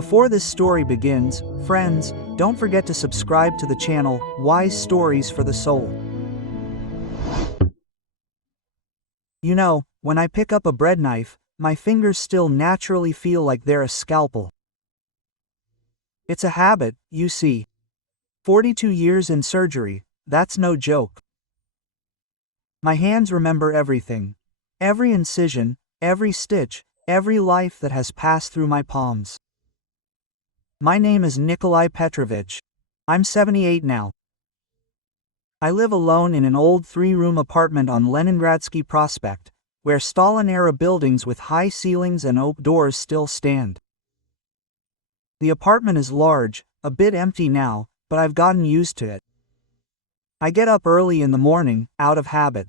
Before this story begins, friends, don't forget to subscribe to the channel, Wise Stories for the Soul. You know, when I pick up a bread knife, my fingers still naturally feel like they're a scalpel. It's a habit, you see. 42 years in surgery, that's no joke. My hands remember everything. Every incision, every stitch, every life that has passed through my palms. My name is Nikolai Petrovich. I'm 78 now. I live alone in an old 3-room apartment on Leningradsky Prospect, where Stalin-era buildings with high ceilings and oak doors still stand. The apartment is large, a bit empty now, but I've gotten used to it. I get up early in the morning, out of habit.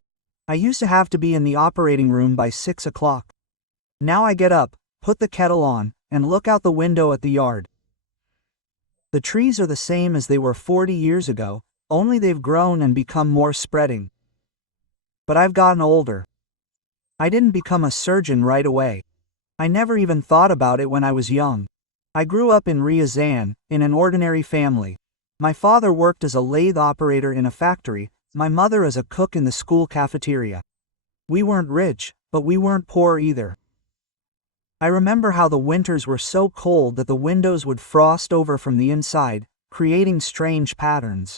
I used to have to be in the operating room by 6 o'clock. Now I get up, put the kettle on, and look out the window at the yard. The trees are the same as they were 40 years ago, only they've grown and become more spreading. But I've gotten older. I didn't become a surgeon right away. I never even thought about it when I was young. I grew up in Ryazan, in an ordinary family. My father worked as a lathe operator in a factory, my mother as a cook in the school cafeteria. We weren't rich, but we weren't poor either. I remember how the winters were so cold that the windows would frost over from the inside, creating strange patterns.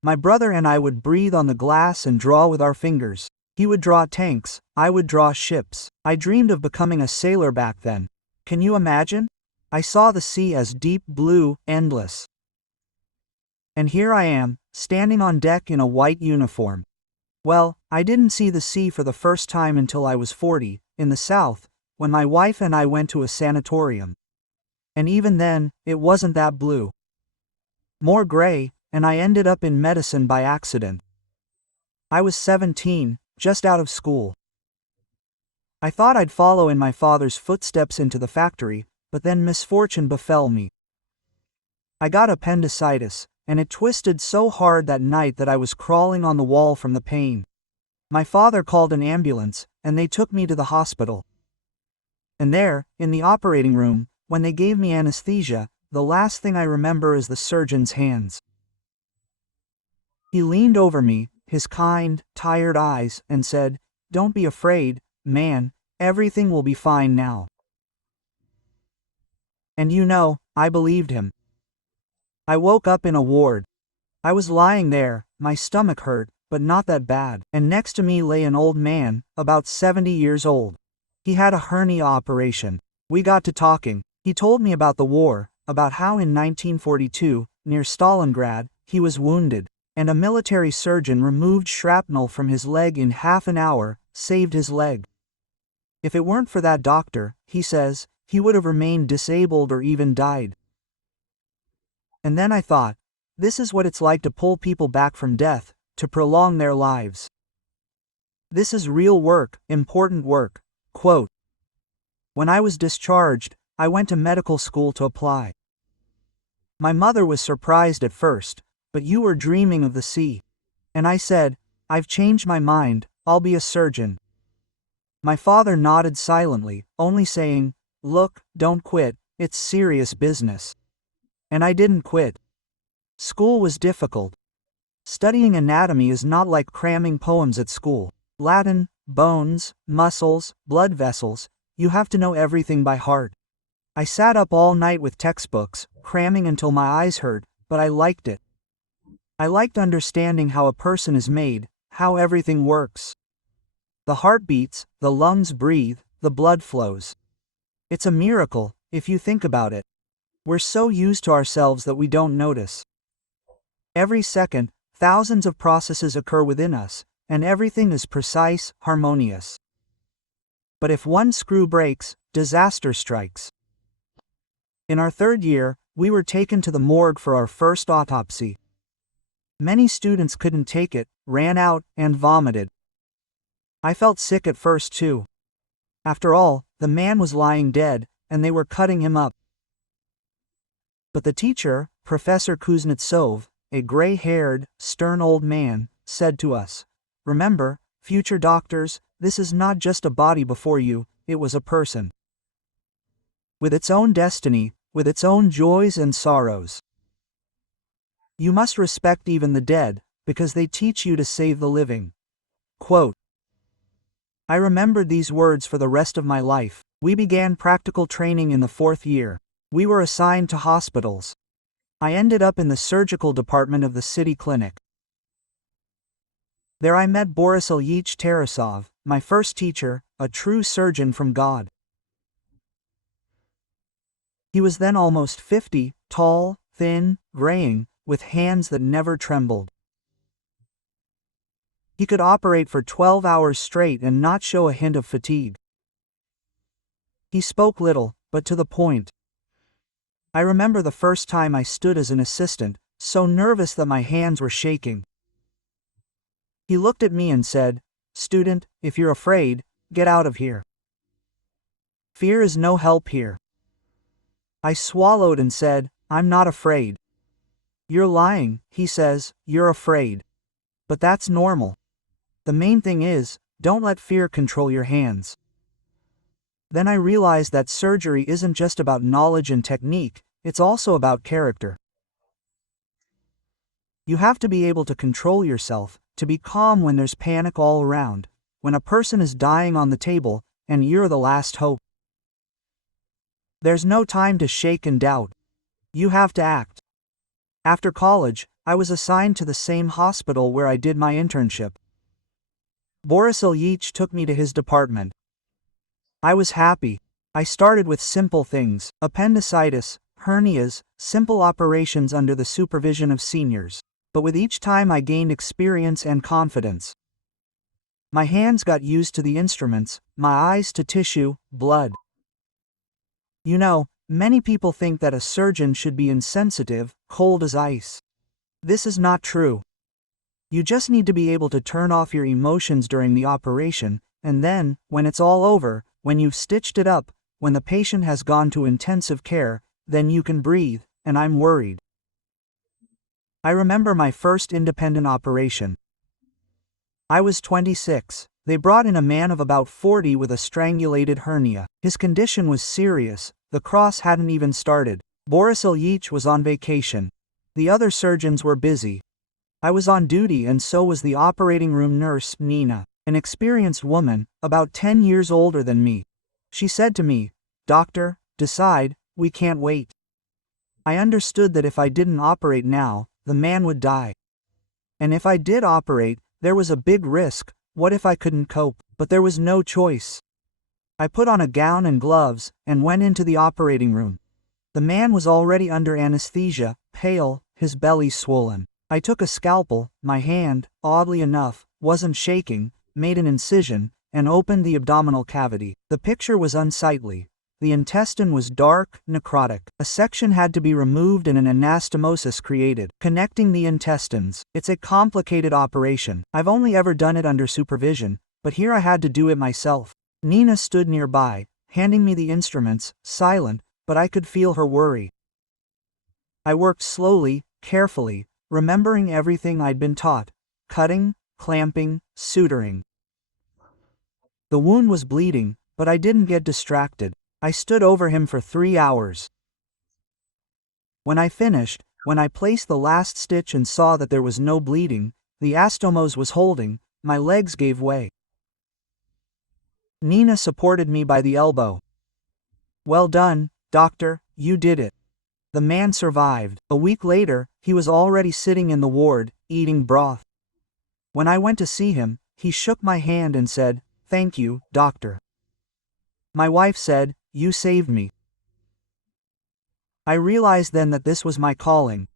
My brother and I would breathe on the glass and draw with our fingers. He would draw tanks, I would draw ships. I dreamed of becoming a sailor back then. Can you imagine? I saw the sea as deep blue, endless. And here I am, standing on deck in a white uniform. Well, I didn't see the sea for the first time until I was 40, in the south, when my wife and I went to a sanatorium. And even then, it wasn't that blue. More gray, and I ended up in medicine by accident. I was 17, just out of school. I thought I'd follow in my father's footsteps into the factory, but then misfortune befell me. I got appendicitis, and it twisted so hard that night that I was crawling on the wall from the pain. My father called an ambulance, and they took me to the hospital. And there, in the operating room, when they gave me anesthesia, the last thing I remember is the surgeon's hands. He leaned over me, his kind, tired eyes, and said, "Don't be afraid, man, everything will be fine now." And you know, I believed him. I woke up in a ward. I was lying there, my stomach hurt, but not that bad, and next to me lay an old man, about 70 years old. He had a hernia operation. We got to talking. He told me about the war, about how in 1942, near Stalingrad, he was wounded, and a military surgeon removed shrapnel from his leg in half an hour, saved his leg. If it weren't for that doctor, he says, he would have remained disabled or even died. And then I thought, this is what it's like to pull people back from death, to prolong their lives. This is real work, important work. Quote, "When I was discharged, I went to medical school to apply. My mother was surprised at first, but you were dreaming of the sea. And I said, I've changed my mind, I'll be a surgeon." My father nodded silently, only saying, "Look, don't quit, it's serious business." And I didn't quit. School was difficult. Studying anatomy is not like cramming poems at school. Latin, bones, muscles, blood vessels, you have to know everything by heart. I sat up all night with textbooks, cramming until my eyes hurt, but I liked it. I liked understanding how a person is made, how everything works. The heart beats, the lungs breathe, the blood flows. It's a miracle, if you think about it. We're so used to ourselves that we don't notice. Every second, thousands of processes occur within us, and everything is precise, harmonious. But if one screw breaks, disaster strikes. In our 3rd year, we were taken to the morgue for our first autopsy. Many students couldn't take it, ran out, and vomited. I felt sick at first too. After all, the man was lying dead, and they were cutting him up. But the teacher, Professor Kuznetsov, a gray-haired, stern old man, said to us, "Remember, future doctors, this is not just a body before you, it was a person. With its own destiny, with its own joys and sorrows. You must respect even the dead, because they teach you to save the living. Quote. I remembered these words for the rest of my life. We began practical training in the 4th year. We were assigned to hospitals. I ended up in the surgical department of the city clinic. There I met Boris Ilyich Tarasov, my first teacher, a true surgeon from God. He was then almost 50, tall, thin, graying, with hands that never trembled. He could operate for 12 hours straight and not show a hint of fatigue. He spoke little, but to the point. I remember the first time I stood as an assistant, so nervous that my hands were shaking. He looked at me and said, "Student, if you're afraid, get out of here. Fear is no help here." I swallowed and said, "I'm not afraid." "You're lying," he says, "you're afraid. But that's normal. The main thing is, don't let fear control your hands." Then I realized that surgery isn't just about knowledge and technique, it's also about character. You have to be able to control yourself, to be calm when there's panic all around, when a person is dying on the table, and you're the last hope. There's no time to shake and doubt. You have to act. After college, I was assigned to the same hospital where I did my internship. Boris Ilyich took me to his department. I was happy. I started with simple things, appendicitis, hernias, simple operations under the supervision of seniors. But with each time I gained experience and confidence. My hands got used to the instruments, my eyes to tissue, blood. You know, many people think that a surgeon should be insensitive, cold as ice. This is not true. You just need to be able to turn off your emotions during the operation, and then, when it's all over, when you've stitched it up, when the patient has gone to intensive care, then you can breathe, and I'm worried. I remember my first independent operation. I was 26. They brought in a man of about 40 with a strangulated hernia. His condition was serious, the cross hadn't even started. Boris Ilyich was on vacation. The other surgeons were busy. I was on duty and so was the operating room nurse, Nina, an experienced woman, about 10 years older than me. She said to me, "Doctor, decide, we can't wait." I understood that if I didn't operate now, the man would die. And if I did operate, there was a big risk. What if I couldn't cope? But there was no choice. I put on a gown and gloves, and went into the operating room. The man was already under anesthesia, pale, his belly swollen. I took a scalpel, my hand, oddly enough, wasn't shaking, made an incision, and opened the abdominal cavity. The picture was unsightly. The intestine was dark, necrotic. A section had to be removed and an anastomosis created, connecting the intestines. It's a complicated operation. I've only ever done it under supervision, but here I had to do it myself. Nina stood nearby, handing me the instruments, silent, but I could feel her worry. I worked slowly, carefully, remembering everything I'd been taught: cutting, clamping, suturing. The wound was bleeding, but I didn't get distracted. I stood over him for 3 hours. When I finished, when I placed the last stitch and saw that there was no bleeding, the astomos was holding, my legs gave way. Nina supported me by the elbow. "Well done, doctor, you did it." The man survived. A week later, he was already sitting in the ward, eating broth. When I went to see him, he shook my hand and said, "Thank you, doctor." My wife said, "You saved me." I realized then that this was my calling.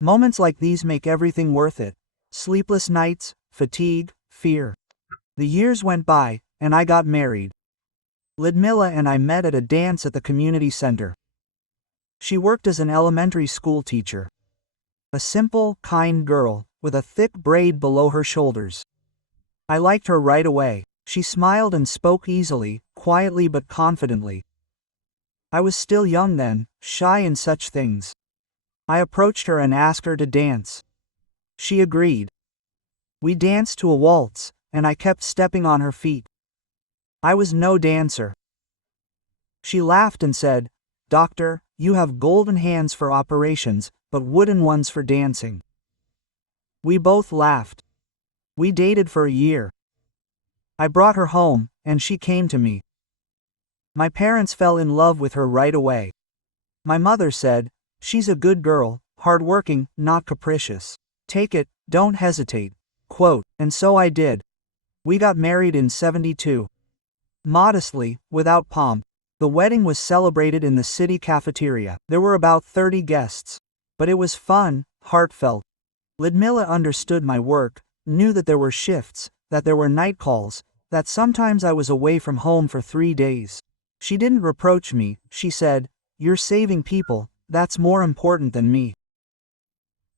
Moments like these make everything worth it. Sleepless nights, fatigue, fear. The years went by, and I got married. Ludmila and I met at a dance at the community center. She worked as an elementary school teacher. A simple, kind girl, with a thick braid below her shoulders. I liked her right away. She smiled and spoke easily, quietly but confidently. I was still young then, shy in such things. I approached her and asked her to dance. She agreed. We danced to a waltz, and I kept stepping on her feet. I was no dancer. She laughed and said, "Doctor, you have golden hands for operations, but wooden ones for dancing." We both laughed. We dated for a year. I brought her home, and she came to me. My parents fell in love with her right away. My mother said, "She's a good girl, hardworking, not capricious. Take it, don't hesitate." Quote, and so I did. We got married in '72. Modestly, without pomp. The wedding was celebrated in the city cafeteria. There were about 30 guests. But it was fun, heartfelt. Ludmila understood my work, knew that there were shifts, that there were night calls, that sometimes I was away from home for 3 days. She didn't reproach me, she said, "You're saving people, that's more important than me."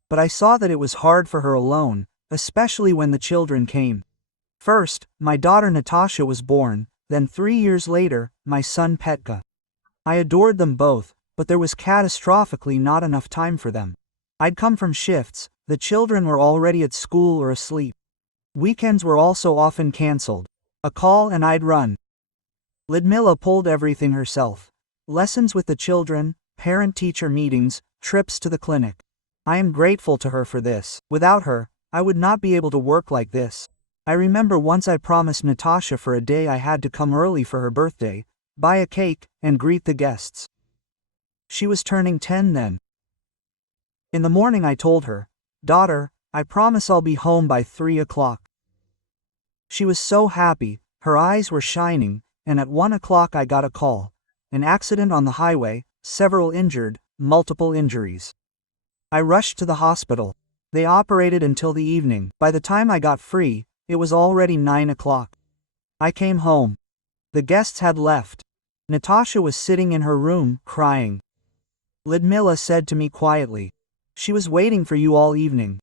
But I saw that it was hard for her alone, especially when the children came. First, my daughter Natasha was born, then 3 years later, my son Petka. I adored them both, but there was catastrophically not enough time for them. I'd come from shifts, the children were already at school or asleep. Weekends were also often cancelled. A call and I'd run. Ludmila pulled everything herself. Lessons with the children, parent-teacher meetings, trips to the clinic. I am grateful to her for this. Without her, I would not be able to work like this. I remember once I promised Natasha for a day I had to come early for her birthday, buy a cake, and greet the guests. She was turning 10 then. In the morning I told her, "Daughter, I promise I'll be home by 3 o'clock." She was so happy, her eyes were shining, and at 1 o'clock I got a call. An accident on the highway, several injured, multiple injuries. I rushed to the hospital. They operated until the evening. By the time I got free, it was already 9 o'clock. I came home. The guests had left. Natasha was sitting in her room, crying. Ludmila said to me quietly, "She was waiting for you all evening."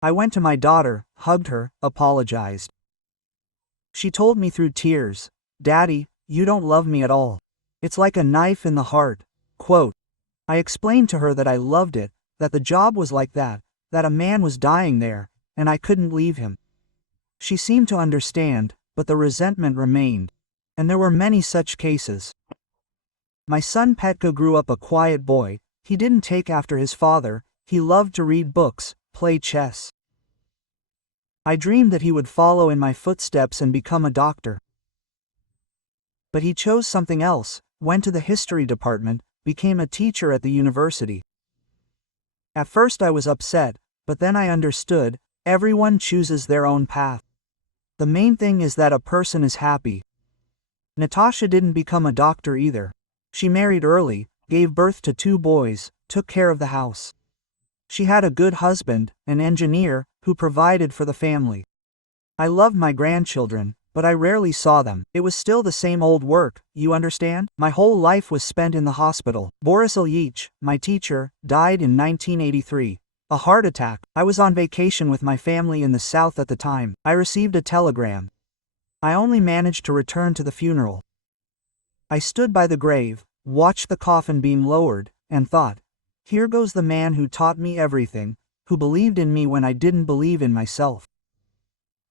I went to my daughter, hugged her, apologized. She told me through tears, "Daddy, you don't love me at all. It's like a knife in the heart." Quote. I explained to her that I loved it, that the job was like that a man was dying there, and I couldn't leave him. She seemed to understand, but the resentment remained. And there were many such cases. My son Petka grew up a quiet boy. He didn't take after his father, he loved to read books, play chess. I dreamed that he would follow in my footsteps and become a doctor. But he chose something else, went to the history department, became a teacher at the university. At first I was upset, but then I understood, everyone chooses their own path. The main thing is that a person is happy. Natasha didn't become a doctor either. She married early, gave birth to 2 boys, took care of the house. She had a good husband, an engineer, who provided for the family. I loved my grandchildren, but I rarely saw them. It was still the same old work, you understand? My whole life was spent in the hospital. Boris Ilyich, my teacher, died in 1983. A heart attack. I was on vacation with my family in the south at the time. I received a telegram. I only managed to return to the funeral. I stood by the grave, watched the coffin being lowered, and thought, here goes the man who taught me everything, who believed in me when I didn't believe in myself.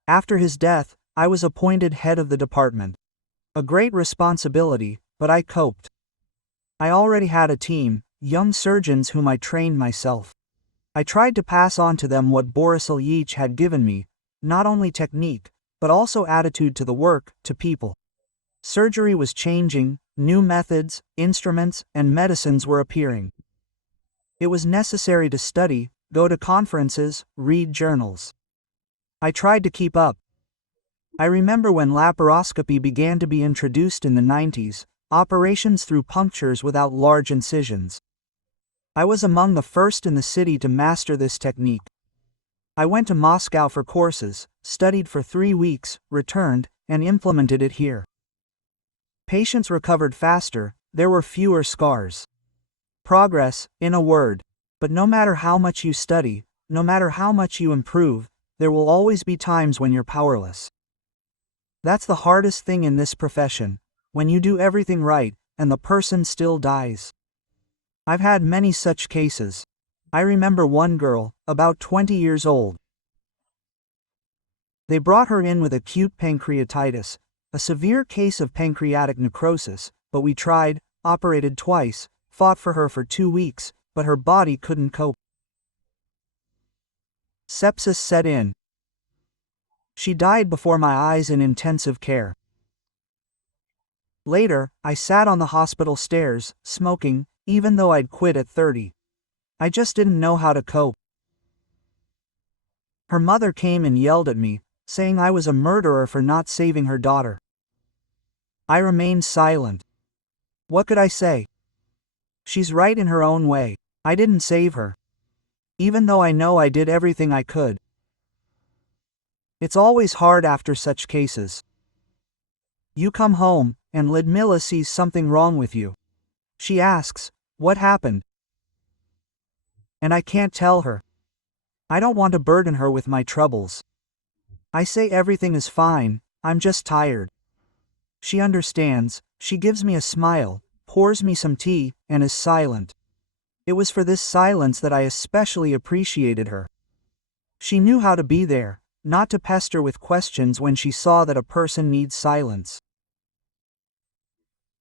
After his death, I was appointed head of the department. A great responsibility, but I coped. I already had a team, young surgeons whom I trained myself. I tried to pass on to them what Boris Ilyich had given me, not only technique, but also attitude to the work, to people. Surgery was changing, new methods, instruments, and medicines were appearing. It was necessary to study, go to conferences, read journals. I tried to keep up. I remember when laparoscopy began to be introduced in the 90s, operations through punctures without large incisions. I was among the first in the city to master this technique. I went to Moscow for courses, studied for 3 weeks, returned, and implemented it here. Patients recovered faster, there were fewer scars. Progress, in a word. But no matter how much you study, no matter how much you improve, there will always be times when you're powerless. That's the hardest thing in this profession, when you do everything right, and the person still dies. I've had many such cases. I remember one girl, about 20 years old. They brought her in with acute pancreatitis, a severe case of pancreatic necrosis, but we tried, operated twice, fought for her for 2 weeks, but her body couldn't cope. Sepsis set in. She died before my eyes in intensive care. Later, I sat on the hospital stairs, smoking, even though I'd quit at 30. I just didn't know how to cope. Her mother came and yelled at me, saying I was a murderer for not saving her daughter. I remained silent. What could I say? She's right in her own way. I didn't save her. Even though I know I did everything I could. It's always hard after such cases. You come home, and Ludmilla sees something wrong with you. She asks, "What happened?" And I can't tell her. I don't want to burden her with my troubles. I say everything is fine, I'm just tired. She understands, she gives me a smile, pours me some tea, and is silent. It was for this silence that I especially appreciated her. She knew how to be there, not to pester with questions when she saw that a person needs silence.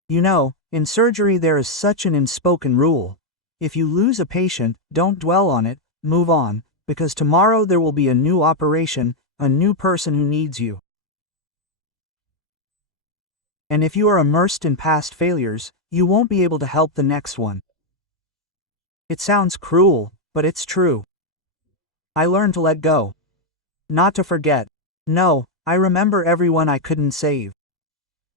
You know, in surgery there is such an unspoken rule. If you lose a patient, don't dwell on it, move on, because tomorrow there will be a new operation, a new person who needs you. And if you are immersed in past failures, you won't be able to help the next one. It sounds cruel, but it's true. I learned to let go. Not to forget. No, I remember everyone I couldn't save.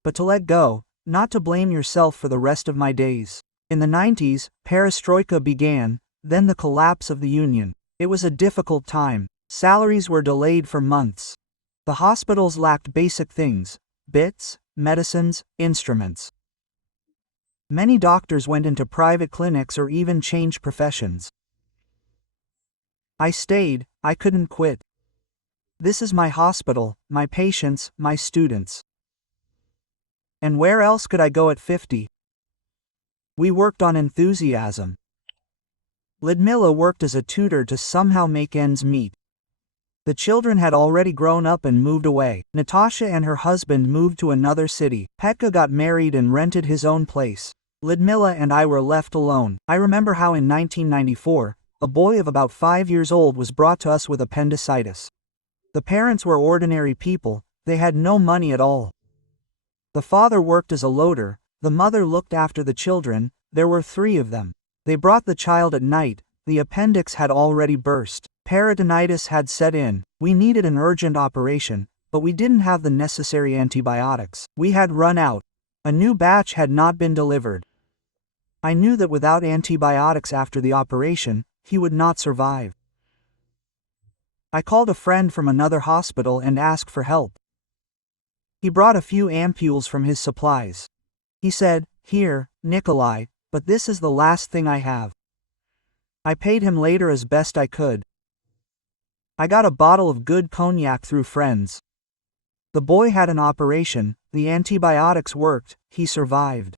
But to let go, not to blame yourself for the rest of my days. In the 90s, perestroika began, then the collapse of the union. It was a difficult time. Salaries were delayed for months. The hospitals lacked basic things: bits, medicines, instruments. Many doctors went into private clinics or even changed professions. I stayed, I couldn't quit. This is my hospital, my patients, my students. And where else could I go at 50? We worked on enthusiasm. Ludmilla worked as a tutor to somehow make ends meet. The children had already grown up and moved away. Natasha and her husband moved to another city. Petka got married and rented his own place. Ludmilla and I were left alone. I remember how in 1994, a boy of about 5 years old was brought to us with appendicitis. The parents were ordinary people, they had no money at all. The father worked as a loader, the mother looked after the children, there were 3 of them. They brought the child at night, the appendix had already burst. Peritonitis had set in. We needed an urgent operation, but we didn't have the necessary antibiotics. We had run out. A new batch had not been delivered. I knew that without antibiotics after the operation, he would not survive. I called a friend from another hospital and asked for help. He brought a few ampules from his supplies. He said, "Here, Nikolai, but this is the last thing I have." I paid him later as best I could. I got a bottle of good cognac through friends. The boy had an operation, the antibiotics worked, he survived.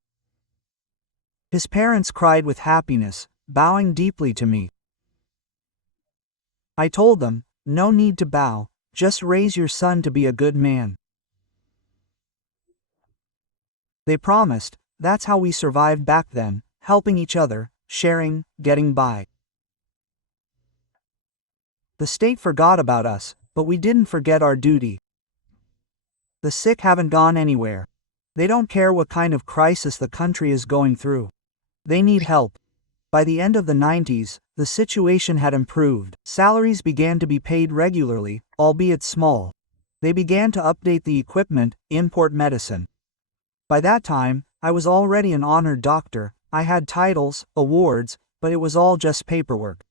His parents cried with happiness, bowing deeply to me. I told them, "No need to bow, just raise your son to be a good man." They promised. That's how we survived back then, helping each other, sharing, getting by. The state forgot about us, but we didn't forget our duty. The sick haven't gone anywhere. They don't care what kind of crisis the country is going through. They need help. By the end of the 90s, the situation had improved. Salaries began to be paid regularly, albeit small. They began to update the equipment, import medicine. By that time, I was already an honored doctor. I had titles, awards, but it was all just paperwork.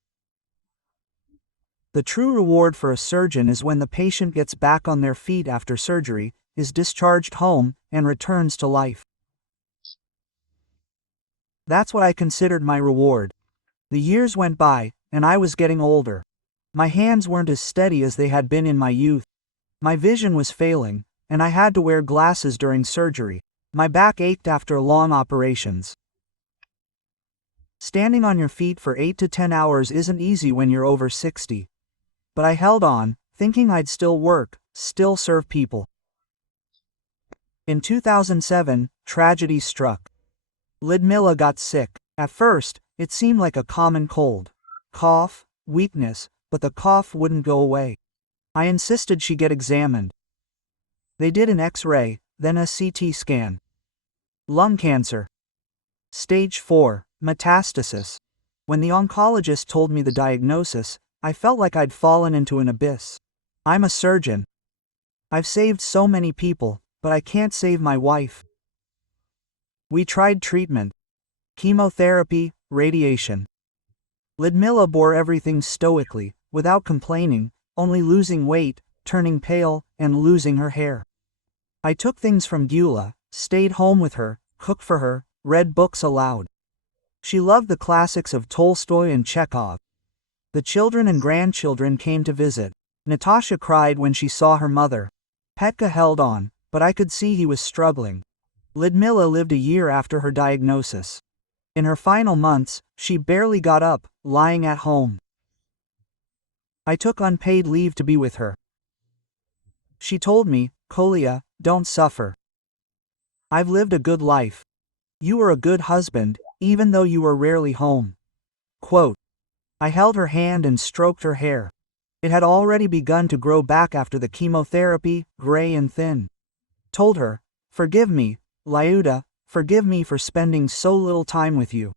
The true reward for a surgeon is when the patient gets back on their feet after surgery, is discharged home, and returns to life. That's what I considered my reward. The years went by, and I was getting older. My hands weren't as steady as they had been in my youth. My vision was failing, and I had to wear glasses during surgery. My back ached after long operations. Standing on your feet for 8 to 10 hours isn't easy when you're over 60. But I held on, thinking I'd still work, still serve people. In 2007, tragedy struck. Ludmila got sick. At first, it seemed like a common cold. Cough, weakness, but the cough wouldn't go away. I insisted she get examined. They did an X-ray, then a CT scan. Lung cancer. Stage 4, metastasis. When the oncologist told me the diagnosis, I felt like I'd fallen into an abyss. I'm a surgeon. I've saved so many people, but I can't save my wife. We tried treatment. Chemotherapy, radiation. Ludmila bore everything stoically, without complaining, only losing weight, turning pale, and losing her hair. I took things from Gyula, stayed home with her, cooked for her, read books aloud. She loved the classics of Tolstoy and Chekhov. The children and grandchildren came to visit. Natasha cried when she saw her mother. Petka held on, but I could see he was struggling. Ludmila lived a year after her diagnosis. In her final months, she barely got up, lying at home. I took unpaid leave to be with her. She told me, "Kolya, don't suffer. I've lived a good life. You were a good husband, even though you were rarely home." Quote. I held her hand and stroked her hair. It had already begun to grow back after the chemotherapy, gray and thin. Told her, "Forgive me, Lyuda, forgive me for spending so little time with you.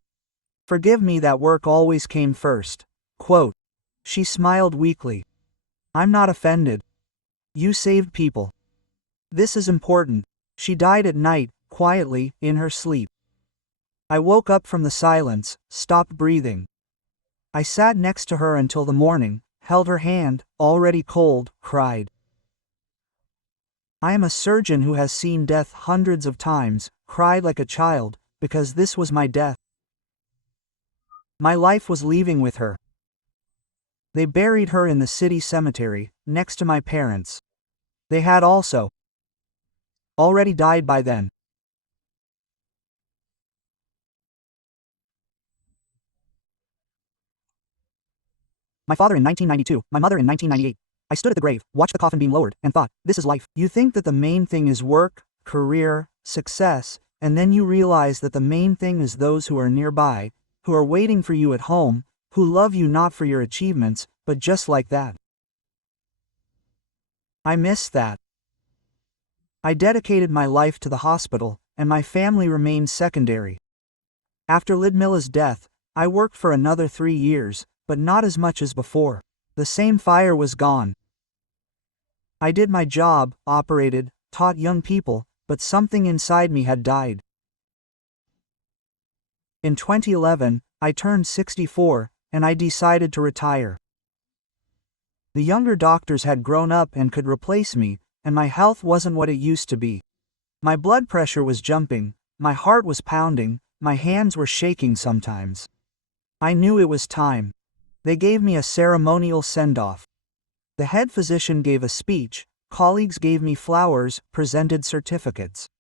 Forgive me that work always came first." Quote. She smiled weakly. "I'm not offended. You saved people. This is important." She died at night, quietly, in her sleep. I woke up from the silence, stopped breathing. I sat next to her until the morning, held her hand, already cold, cried. I am a surgeon who has seen death hundreds of times, cried like a child, because this was my death. My life was leaving with her. They buried her in the city cemetery, next to my parents. They had also already died by then. My father in 1992, my mother in 1998. I stood at the grave, watched the coffin being lowered, and thought, this is life. You think that the main thing is work, career, success, and then you realize that the main thing is those who are nearby, who are waiting for you at home, who love you not for your achievements, but just like that. I miss that. I dedicated my life to the hospital, and my family remained secondary. After Ludmila's death, I worked for another 3 years, but not as much as before. The same fire was gone. I did my job, operated, taught young people, but something inside me had died. In 2011, I turned 64, and I decided to retire. The younger doctors had grown up and could replace me, and my health wasn't what it used to be. My blood pressure was jumping, my heart was pounding, my hands were shaking sometimes. I knew it was time. They gave me a ceremonial send-off. The head physician gave a speech, colleagues gave me flowers, presented certificates.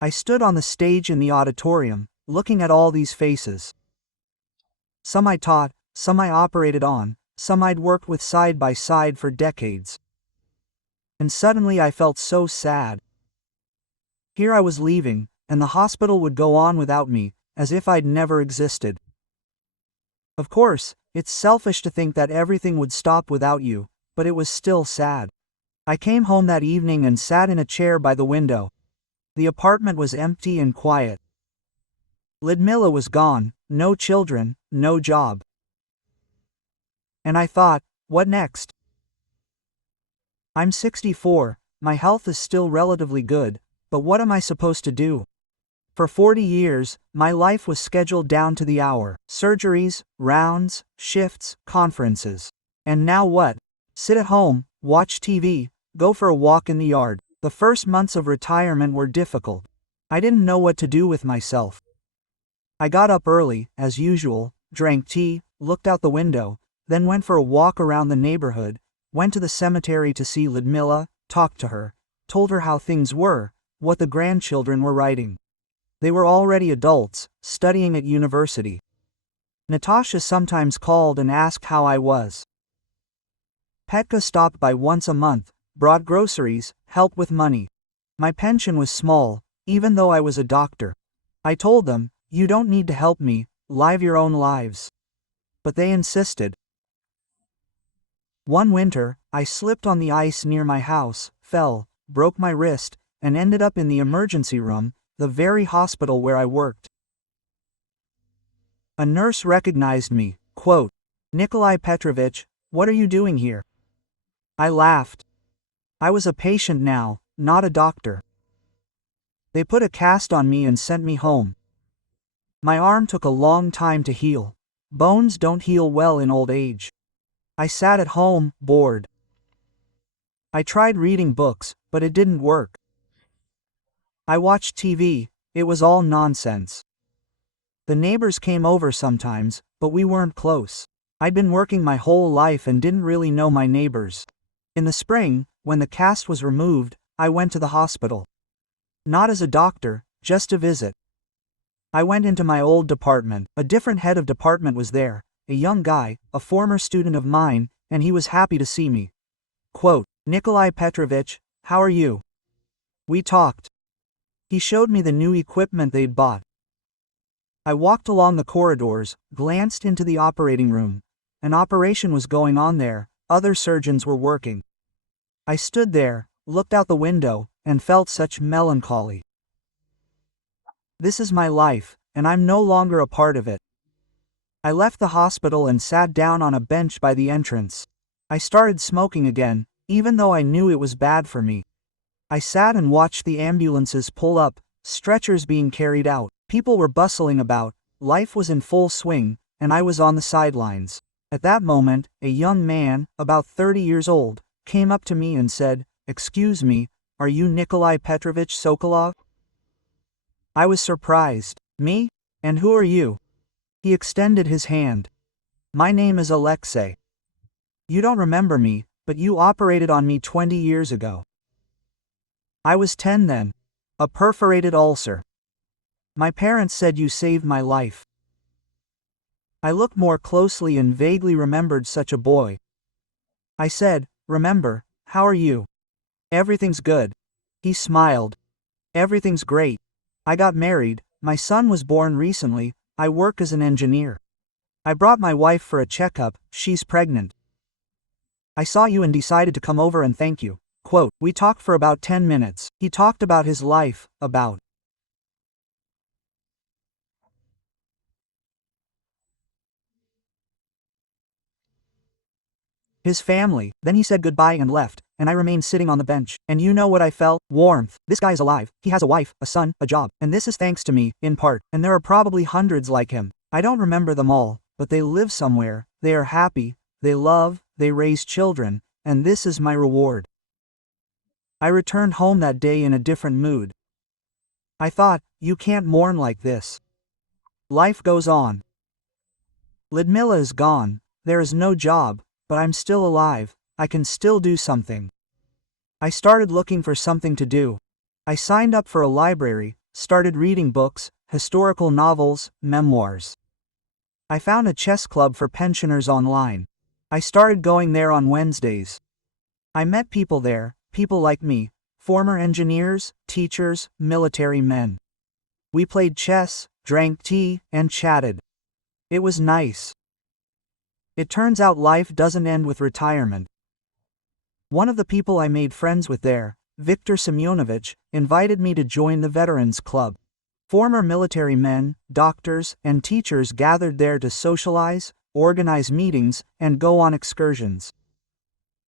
I stood on the stage in the auditorium, looking at all these faces. Some I taught, some I operated on, some I'd worked with side by side for decades. And suddenly I felt so sad. Here I was leaving, and the hospital would go on without me, as if I'd never existed. Of course, it's selfish to think that everything would stop without you, but it was still sad. I came home that evening and sat in a chair by the window. The apartment was empty and quiet. Ludmila was gone, no children, no job. And I thought, what next? I'm 64, my health is still relatively good, but what am I supposed to do? For 40 years, my life was scheduled down to the hour. Surgeries, rounds, shifts, conferences. And now what? Sit at home, watch TV, go for a walk in the yard. The first months of retirement were difficult. I didn't know what to do with myself. I got up early, as usual, drank tea, looked out the window, then went for a walk around the neighborhood, went to the cemetery to see Ludmila, talked to her, told her how things were, what the grandchildren were writing. They were already adults, studying at university. Natasha sometimes called and asked how I was. Petka stopped by once a month, brought groceries, helped with money. My pension was small, even though I was a doctor. I told them, "You don't need to help me, live your own lives." But they insisted. One winter, I slipped on the ice near my house, fell, broke my wrist, and ended up in the emergency room, the very hospital where I worked. A nurse recognized me, quote, "Nikolai Petrovich, what are you doing here?" I laughed. I was a patient now, not a doctor. They put a cast on me and sent me home. My arm took a long time to heal. Bones don't heal well in old age. I sat at home, bored. I tried reading books, but it didn't work. I watched TV, it was all nonsense. The neighbors came over sometimes, but we weren't close. I'd been working my whole life and didn't really know my neighbors. In the spring, when the cast was removed, I went to the hospital. Not as a doctor, just to visit. I went into my old department. A different head of department was there, a young guy, a former student of mine, and he was happy to see me. Quote, "Nikolai Petrovich, how are you?" We talked. He showed me the new equipment they'd bought. I walked along the corridors, glanced into the operating room. An operation was going on there, other surgeons were working. I stood there, looked out the window, and felt such melancholy. This is my life, and I'm no longer a part of it. I left the hospital and sat down on a bench by the entrance. I started smoking again, even though I knew it was bad for me. I sat and watched the ambulances pull up, stretchers being carried out. People were bustling about, life was in full swing, and I was on the sidelines. At that moment, a young man, about 30 years old, came up to me and said, "Excuse me, are you Nikolai Petrovich Sokolov?" I was surprised. "Me? And who are you?" He extended his hand. "My name is Alexei. You don't remember me, but you operated on me 20 years ago." I was 10 then. A perforated ulcer. "My parents said you saved my life." I looked more closely and vaguely remembered such a boy. I said, "Remember, how are you?" "Everything's good." He smiled. "Everything's great. I got married, my son was born recently, I work as an engineer. I brought my wife for a checkup, she's pregnant. I saw you and decided to come over and thank you." Quote, "We talked for about 10 minutes. He talked about his life, about his family, then he said goodbye and left, and I remained sitting on the bench. And you know what I felt? Warmth. This guy's alive, he has a wife, a son, a job, and this is thanks to me, in part, and there are probably hundreds like him. I don't remember them all, but they live somewhere, they are happy, they love, they raise children, and this is my reward. I returned home that day in a different mood. I thought, you can't mourn like this. Life goes on. Lyudmila is gone, there is no job, but I'm still alive, I can still do something. I started looking for something to do. I signed up for a library, started reading books, historical novels, memoirs. I found a chess club for pensioners online. I started going there on Wednesdays. I met people there, people like me, former engineers, teachers, military men. We played chess, drank tea, and chatted. It was nice. It turns out life doesn't end with retirement. One of the people I made friends with there, Viktor Semyonovich, invited me to join the Veterans Club. Former military men, doctors, and teachers gathered there to socialize, organize meetings, and go on excursions.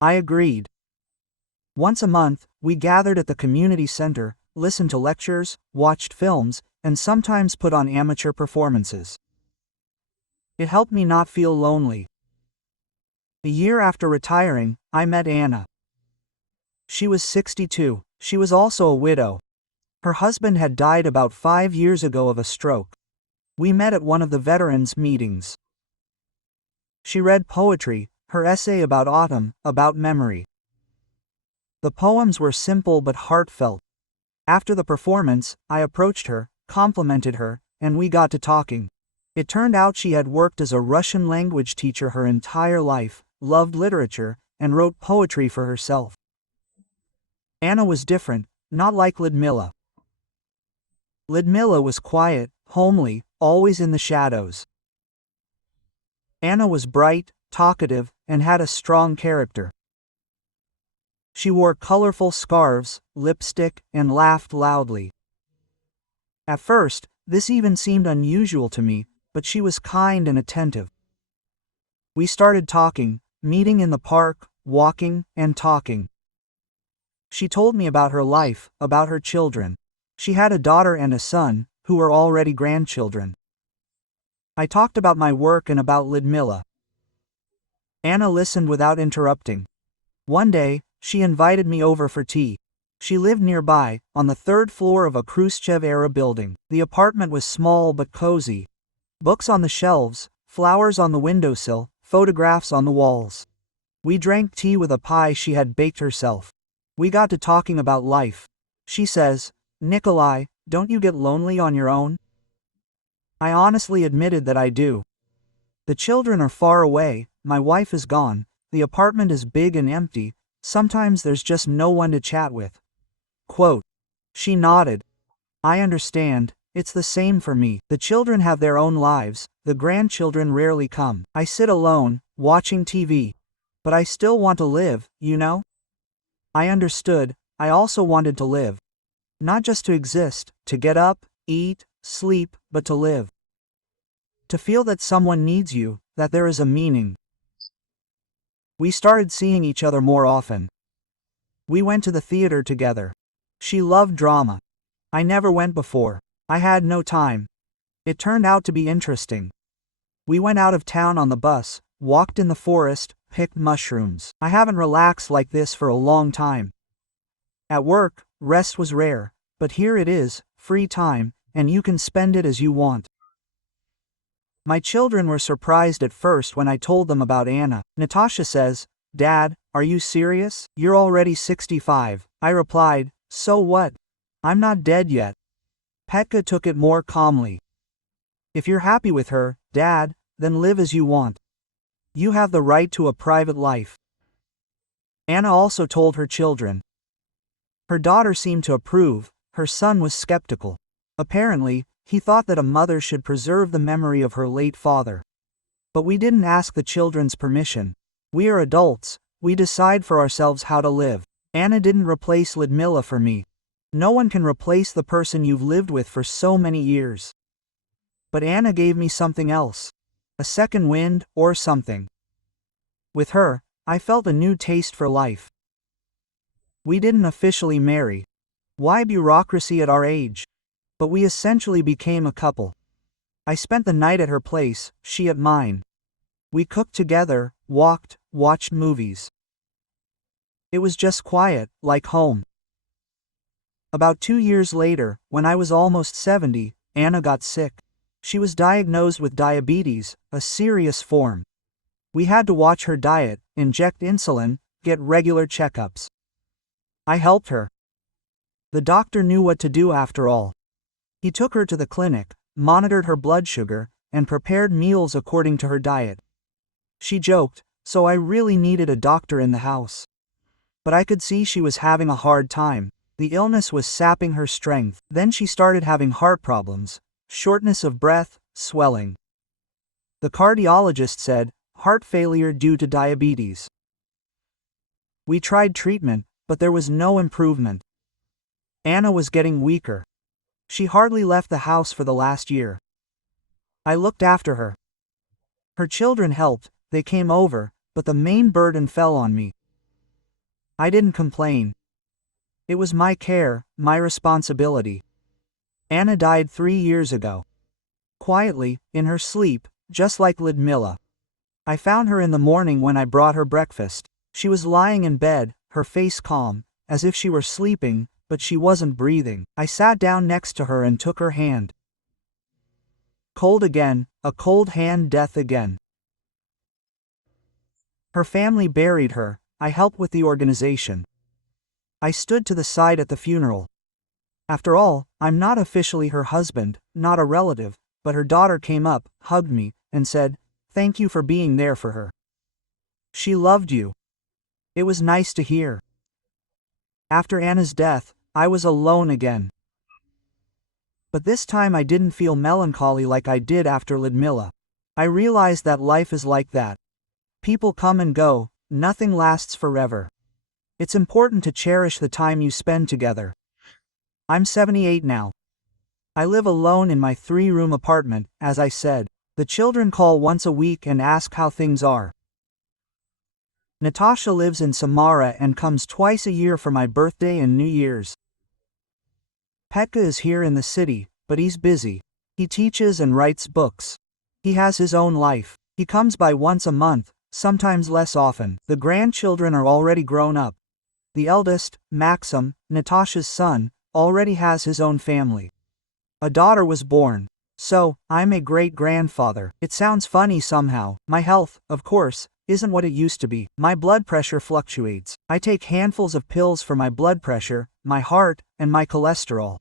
I agreed. Once a month, we gathered at the community center, listened to lectures, watched films, and sometimes put on amateur performances. It helped me not feel lonely. A year after retiring, I met Anna. She was 62. She was also a widow. Her husband had died about 5 years ago of a stroke. We met at one of the veterans' meetings. She read poetry, her essay about autumn, about memory. The poems were simple but heartfelt. After the performance, I approached her, complimented her, and we got to talking. It turned out she had worked as a Russian language teacher her entire life, loved literature, and wrote poetry for herself. Anna was different, not like Lyudmila. Ludmila was quiet, homely, always in the shadows. Anna was bright, talkative, and had a strong character. She wore colorful scarves, lipstick, and laughed loudly. At first, this even seemed unusual to me, but she was kind and attentive. We started talking, meeting in the park, walking, and talking. She told me about her life, about her children. She had a daughter and a son, who were already grandchildren. I talked about my work and about Ludmila. Anna listened without interrupting. One day, she invited me over for tea. She lived nearby, on the third floor of a Khrushchev-era building. The apartment was small but cozy. Books on the shelves, flowers on the windowsill, photographs on the walls. We drank tea with a pie she had baked herself. We got to talking about life. She says, "Nikolai, don't you get lonely on your own?" I honestly admitted that I do. The children are far away, my wife is gone, the apartment is big and empty, sometimes there's just no one to chat with. Quote. She nodded. I understand, it's the same for me. The children have their own lives, the grandchildren rarely come. I sit alone, watching TV. But I still want to live, you know? I understood, I also wanted to live. Not just to exist, to get up, eat, sleep, but to live. To feel that someone needs you, that there is a meaning. We started seeing each other more often. We went to the theater together. She loved drama. I never went before. I had no time. It turned out to be interesting. We went out of town on the bus, walked in the forest, picked mushrooms. I haven't relaxed like this for a long time. At work, rest was rare, but here it is, free time, and you can spend it as you want. My children were surprised at first when I told them about Anna. Natasha says, "Dad, are you serious? You're already 65. I replied, "So what? I'm not dead yet." Petka took it more calmly. "If you're happy with her, Dad, then live as you want. You have the right to a private life." Anna also told her children. Her daughter seemed to approve, her son was skeptical. Apparently, he thought that a mother should preserve the memory of her late father. But we didn't ask the children's permission. We are adults, we decide for ourselves how to live. Anna didn't replace Ludmila for me. No one can replace the person you've lived with for so many years. But Anna gave me something else. A second wind, or something. With her, I felt a new taste for life. We didn't officially marry. Why bureaucracy at our age? But we essentially became a couple. I spent the night at her place, she at mine. We cooked together, walked, watched movies. It was just quiet, like home. About 2 years later, when I was almost 70, Anna got sick. She was diagnosed with diabetes, a serious form. We had to watch her diet, inject insulin, get regular checkups. I helped her. The doctor knew what to do after all. He took her to the clinic, monitored her blood sugar, and prepared meals according to her diet. She joked, "So I really needed a doctor in the house." But I could see she was having a hard time. The illness was sapping her strength. Then she started having heart problems, shortness of breath, swelling. The cardiologist said, heart failure due to diabetes. We tried treatment, but there was no improvement. Anna was getting weaker. She hardly left the house for the last year. I looked after her. Her children helped, they came over, but the main burden fell on me. I didn't complain. It was my care, my responsibility. Anna died 3 years ago. Quietly, in her sleep, just like Ludmila. I found her in the morning when I brought her breakfast. She was lying in bed, her face calm, as if she were sleeping, but she wasn't breathing. I sat down next to her and took her hand. Cold again, a cold hand, death again. Her family buried her, I helped with the organization. I stood to the side at the funeral. After all, I'm not officially her husband, not a relative, but her daughter came up, hugged me, and said, "Thank you for being there for her. She loved you." It was nice to hear. After Anna's death, I was alone again. But this time I didn't feel melancholy like I did after Ludmilla. I realized that life is like that. People come and go, nothing lasts forever. It's important to cherish the time you spend together. I'm 78 now. I live alone in my 3-room apartment, as I said. The children call once a week and ask how things are. Natasha lives in Samara and comes twice a year for my birthday and New Year's. Petka is here in the city, but he's busy. He teaches and writes books. He has his own life. He comes by once a month, sometimes less often. The grandchildren are already grown up. The eldest, Maxim, Natasha's son, already has his own family. A daughter was born. So, I'm a great-grandfather. It sounds funny somehow. My health, of course, isn't what it used to be. My blood pressure fluctuates. I take handfuls of pills for my blood pressure, my heart, and my cholesterol.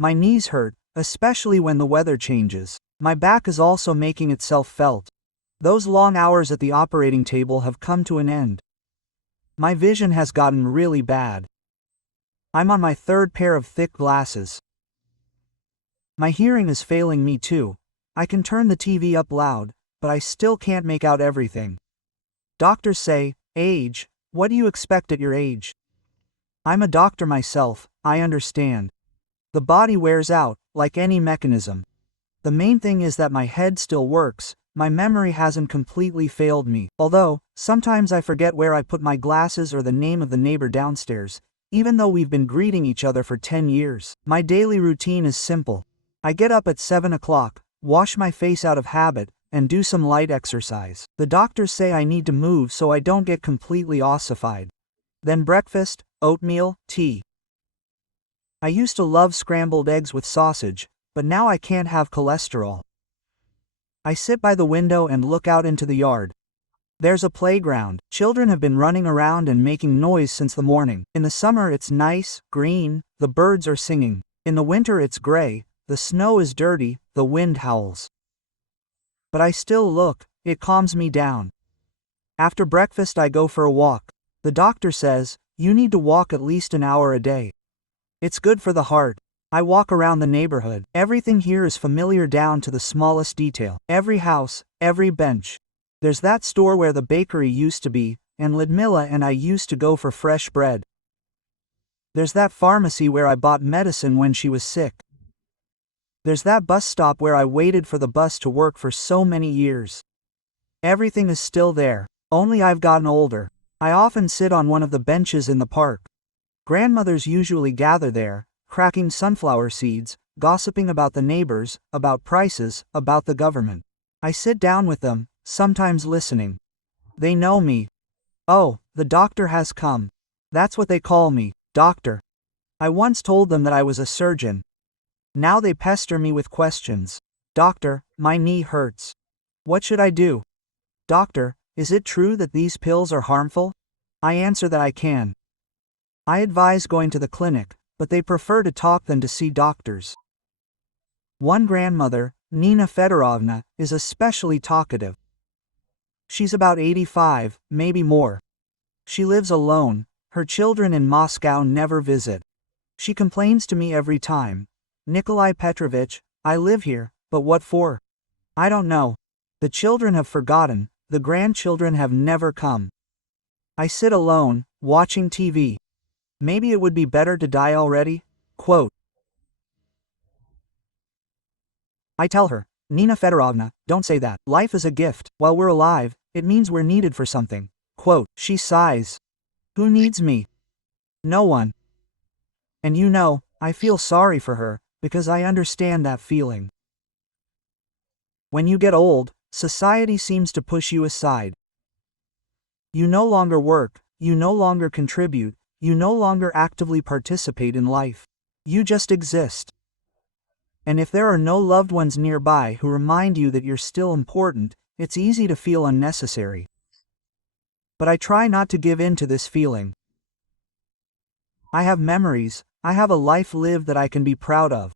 My knees hurt, especially when the weather changes. My back is also making itself felt. Those long hours at the operating table have come to an end. My vision has gotten really bad. I'm on my 3rd pair of thick glasses. My hearing is failing me too. I can turn the TV up loud, but I still can't make out everything. Doctors say, age, what do you expect at your age? I'm a doctor myself, I understand. The body wears out, like any mechanism. The main thing is that my head still works, my memory hasn't completely failed me, although, sometimes I forget where I put my glasses or the name of the neighbor downstairs, even though we've been greeting each other for 10 years. My daily routine is simple. I get up at 7 o'clock, wash my face out of habit, and do some light exercise. The doctors say I need to move so I don't get completely ossified. Then breakfast, oatmeal, tea. I used to love scrambled eggs with sausage, but now I can't have cholesterol. I sit by the window and look out into the yard. There's a playground. Children have been running around and making noise since the morning. In the summer it's nice, green, the birds are singing. In the winter it's gray, the snow is dirty, the wind howls. But I still look, it calms me down. After breakfast I go for a walk. The doctor says, you need to walk at least an hour a day. It's good for the heart. I walk around the neighborhood. Everything here is familiar down to the smallest detail. Every house, every bench. There's that store where the bakery used to be, and Ludmilla and I used to go for fresh bread. There's that pharmacy where I bought medicine when she was sick. There's that bus stop where I waited for the bus to work for so many years. Everything is still there, only I've gotten older. I often sit on one of the benches in the park. Grandmothers usually gather there, cracking sunflower seeds, gossiping about the neighbors, about prices, about the government. I sit down with them, sometimes listening. They know me. Oh, the doctor has come. That's what they call me, doctor. I once told them that I was a surgeon. Now they pester me with questions. Doctor, my knee hurts. What should I do? Doctor, is it true that these pills are harmful? I answer that I can. I advise going to the clinic, but they prefer to talk than to see doctors. One grandmother, Nina Fedorovna, is especially talkative. She's about 85, maybe more. She lives alone, her children in Moscow never visit. She complains to me every time. Nikolai Petrovich, I live here, but what for? I don't know. The children have forgotten, the grandchildren have never come. I sit alone, watching TV. Maybe it would be better to die already? Quote. I tell her, Nina Fedorovna, don't say that. Life is a gift. While we're alive, it means we're needed for something. Quote. She sighs. Who needs me? No one. And you know, I feel sorry for her, because I understand that feeling. When you get old, society seems to push you aside. You no longer work, you no longer contribute, you no longer actively participate in life. You just exist. And if there are no loved ones nearby who remind you that you're still important, it's easy to feel unnecessary. But I try not to give in to this feeling. I have memories, I have a life lived that I can be proud of.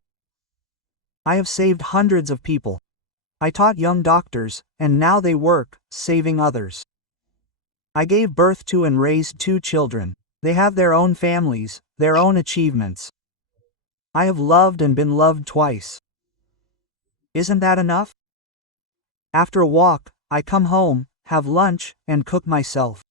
I have saved hundreds of people. I taught young doctors, and now they work, saving others. I gave birth to and raised 2 children. They have their own families, their own achievements. I have loved and been loved twice. Isn't that enough? After a walk, I come home, have lunch, and cook myself.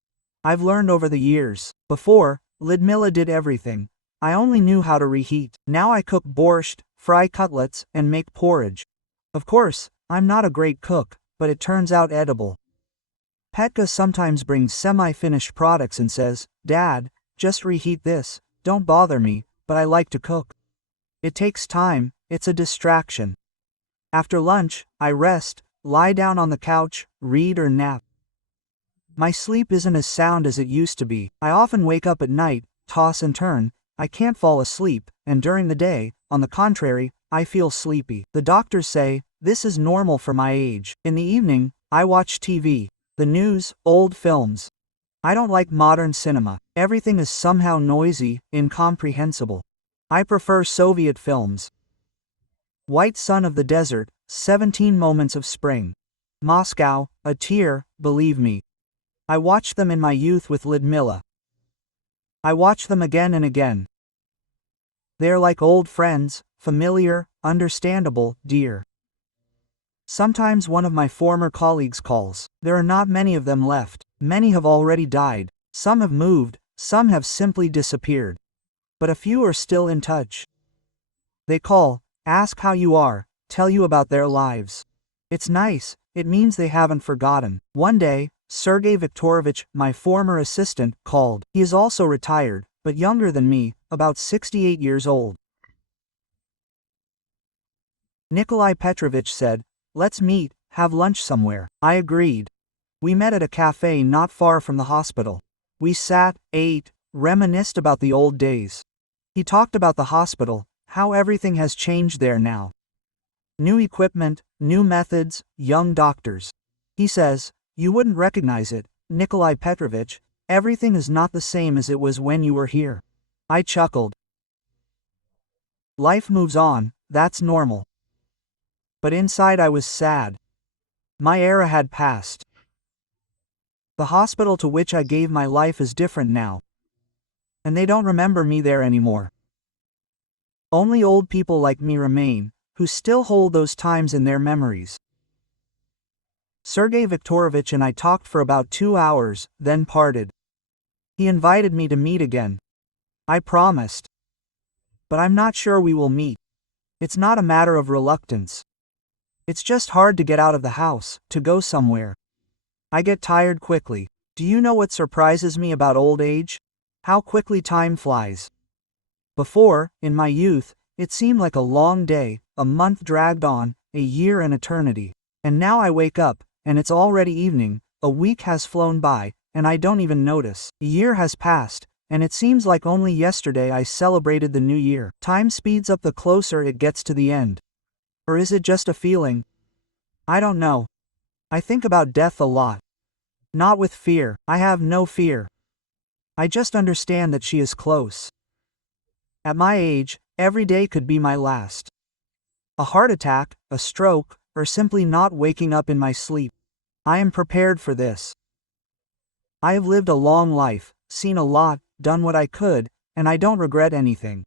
I've learned over the years. Before, Ludmilla did everything. I only knew how to reheat. Now I cook borscht, fry cutlets, and make porridge. Of course, I'm not a great cook, but it turns out edible. Petka sometimes brings semi-finished products and says, "Dad, just reheat this, don't bother me, but I like to cook." It takes time, it's a distraction. After lunch, I rest, lie down on the couch, read or nap. My sleep isn't as sound as it used to be. I often wake up at night, toss and turn, I can't fall asleep, and during the day, on the contrary, I feel sleepy. The doctors say, this is normal for my age. In the evening, I watch TV, the news, old films. I don't like modern cinema. Everything is somehow noisy, incomprehensible. I prefer Soviet films. White Sun of the Desert, 17 Moments of Spring. Moscow, a tear, believe me. I watched them in my youth with Ludmilla. I watch them again and again. They are like old friends, familiar, understandable, dear. Sometimes one of my former colleagues calls. There are not many of them left. Many have already died. Some have moved, some have simply disappeared. But a few are still in touch. They call, ask how you are, tell you about their lives. It's nice, it means they haven't forgotten. One day, Sergei Viktorovich, my former assistant, called. He is also retired, but younger than me, about 68 years old. Nikolai Petrovich said, "Let's meet, have lunch somewhere." I agreed. We met at a cafe not far from the hospital. We sat, ate, reminisced about the old days. He talked about the hospital, how everything has changed there now. New equipment, new methods, young doctors. He says, "You wouldn't recognize it, Nikolai Petrovich, everything is not the same as it was when you were here." I chuckled. Life moves on, that's normal. But inside I was sad. My era had passed. The hospital to which I gave my life is different now. And they don't remember me there anymore. Only old people like me remain, who still hold those times in their memories. Sergei Viktorovich and I talked for about 2 hours, then parted. He invited me to meet again. I promised. But I'm not sure we will meet. It's not a matter of reluctance. It's just hard to get out of the house, to go somewhere. I get tired quickly. Do you know what surprises me about old age? How quickly time flies. Before, in my youth, it seemed like a long day, a month dragged on, a year an eternity. And now I wake up, and it's already evening, a week has flown by, and I don't even notice. A year has passed, and it seems like only yesterday I celebrated the new year. Time speeds up the closer it gets to the end. Or is it just a feeling? I don't know. I think about death a lot. Not with fear. I have no fear. I just understand that she is close. At my age, every day could be my last. A heart attack, a stroke, or simply not waking up in my sleep. I am prepared for this. I have lived a long life, seen a lot, done what I could, and I don't regret anything.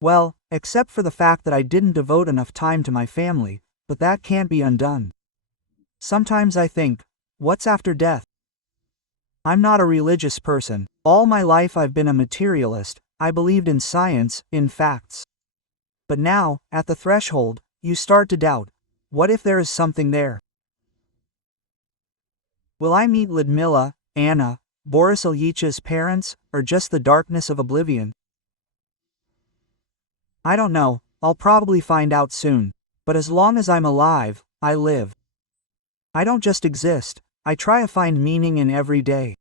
Well, except for the fact that I didn't devote enough time to my family, but that can't be undone. Sometimes I think, what's after death? I'm not a religious person. All my life I've been a materialist. I believed in science, in facts. But now, at the threshold, you start to doubt. What if there is something there? Will I meet Ludmilla, Anna, Boris Ilyitch's parents, or just the darkness of oblivion? I don't know, I'll probably find out soon. But as long as I'm alive, I live. I don't just exist, I try to find meaning in every day.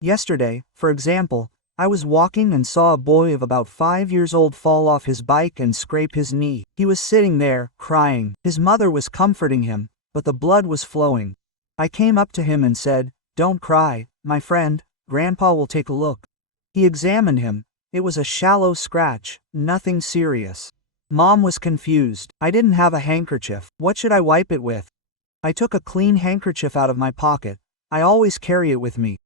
Yesterday, for example, I was walking and saw a boy of about 5 years old fall off his bike and scrape his knee. He was sitting there, crying. His mother was comforting him, but the blood was flowing. I came up to him and said, "Don't cry, my friend, Grandpa will take a look." He examined him. It was a shallow scratch, nothing serious. Mom was confused. I didn't have a handkerchief. What should I wipe it with? I took a clean handkerchief out of my pocket. I always carry it with me.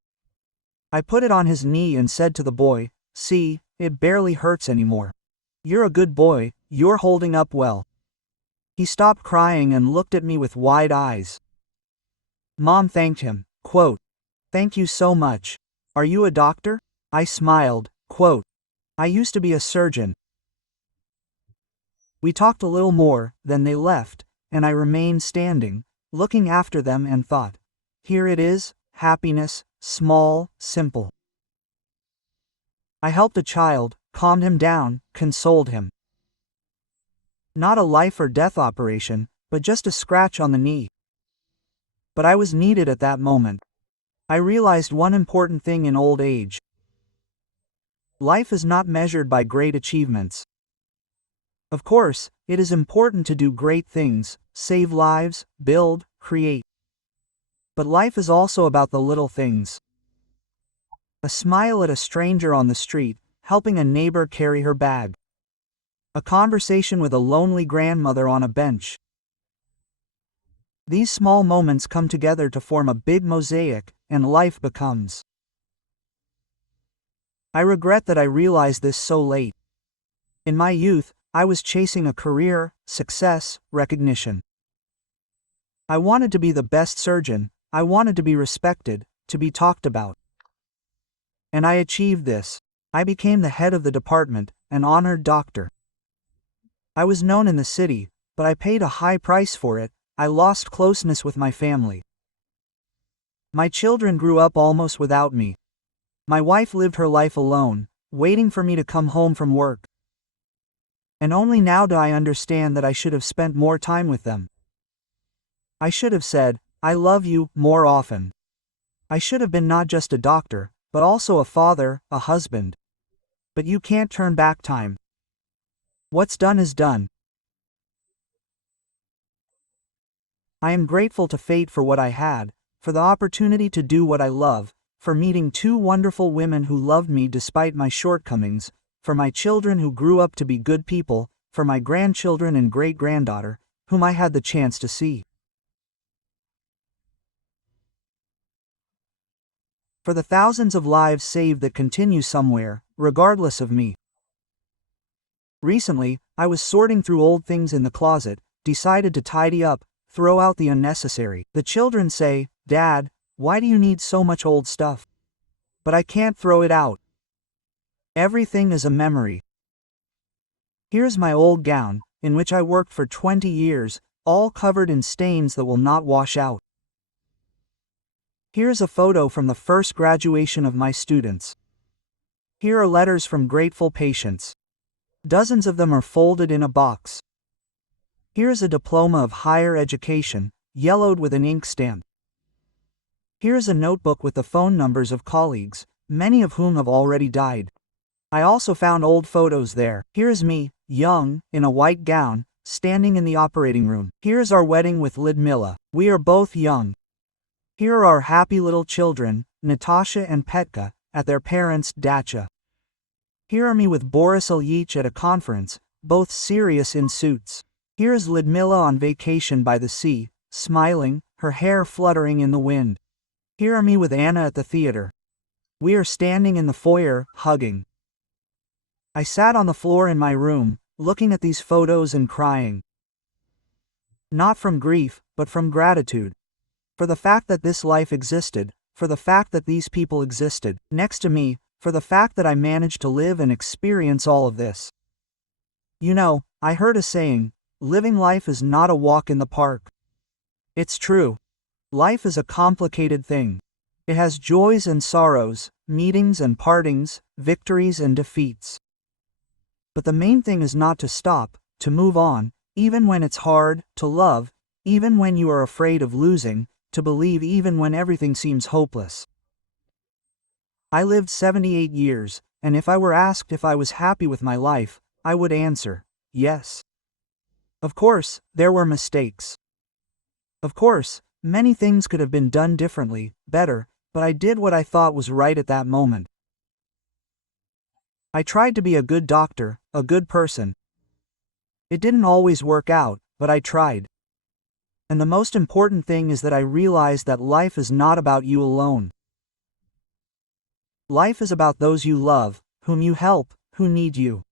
I put it on his knee and said to the boy, "See, it barely hurts anymore. You're a good boy, you're holding up well. He stopped crying and looked at me with wide eyes. Mom thanked him, quote, "Thank you so much. Are you a doctor?" I smiled, quote, "I used to be a surgeon." We talked a little more, then they left, and I remained standing, looking after them and thought, here it is, happiness, small, simple. I helped a child, calmed him down, consoled him. Not a life or death operation, but just a scratch on the knee. But I was needed at that moment. I realized one important thing in old age. Life is not measured by great achievements. Of course, it is important to do great things, save lives, build, create. But life is also about the little things. A smile at a stranger on the street, helping a neighbor carry her bag. A conversation with a lonely grandmother on a bench. These small moments come together to form a big mosaic, and life becomes. I regret that I realized this so late. In my youth, I was chasing a career, success, recognition. I wanted to be the best surgeon, I wanted to be respected, to be talked about. And I achieved this. I became the head of the department, an honored doctor. I was known in the city, but I paid a high price for it. I lost closeness with my family. My children grew up almost without me. My wife lived her life alone, waiting for me to come home from work. And only now do I understand that I should have spent more time with them. I should have said, "I love you," more often. I should have been not just a doctor, but also a father, a husband. But you can't turn back time. What's done is done. I am grateful to fate for what I had, for the opportunity to do what I love, for meeting two wonderful women who loved me despite my shortcomings, for my children who grew up to be good people, for my grandchildren and great-granddaughter, whom I had the chance to see. For the thousands of lives saved that continue somewhere, regardless of me. Recently, I was sorting through old things in the closet, decided to tidy up, throw out the unnecessary. The children say, "Dad, why do you need so much old stuff?" But I can't throw it out. Everything is a memory. Here's my old gown, in which I worked for 20 years, all covered in stains that will not wash out. Here's a photo from the first graduation of my students. Here are letters from grateful patients. Dozens of them are folded in a box. Here's a diploma of higher education, yellowed with an ink stamp. Here's a notebook with the phone numbers of colleagues, many of whom have already died. I also found old photos there. Here's me, young, in a white gown, standing in the operating room. Here's our wedding with Lidmila. We are both young. Here are our happy little children, Natasha and Petka, at their parents' dacha. Here are me with Boris Ilyich at a conference, both serious in suits. Here's Lidmila on vacation by the sea, smiling, her hair fluttering in the wind. Here are me with Anna at the theater. We are standing in the foyer, hugging. I sat on the floor in my room, looking at these photos and crying. Not from grief, but from gratitude. For the fact that this life existed, for the fact that these people existed next to me, for the fact that I managed to live and experience all of this. You know, I heard a saying, living life is not a walk in the park. It's true. Life is a complicated thing. It has joys and sorrows, meetings and partings, victories and defeats. But the main thing is not to stop, to move on, even when it's hard, to love, even when you are afraid of losing, to believe even when everything seems hopeless. I lived 78 years, and if I were asked if I was happy with my life, I would answer, yes. Of course, there were mistakes. Of course, many things could have been done differently, better, but I did what I thought was right at that moment. I tried to be a good doctor, a good person. It didn't always work out, but I tried. And the most important thing is that I realized that life is not about you alone. Life is about those you love, whom you help, who need you.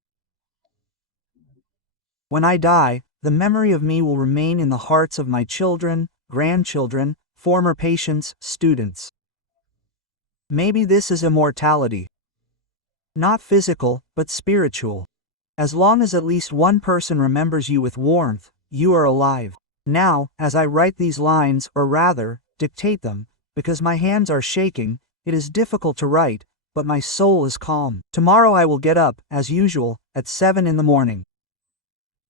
When I die, the memory of me will remain in the hearts of my children, grandchildren, former patients, students. Maybe this is immortality. Not physical, but spiritual. As long as at least one person remembers you with warmth, you are alive. Now, as I write these lines, or rather, dictate them, because my hands are shaking, it is difficult to write, but my soul is calm. Tomorrow I will get up, as usual, at 7 in the morning.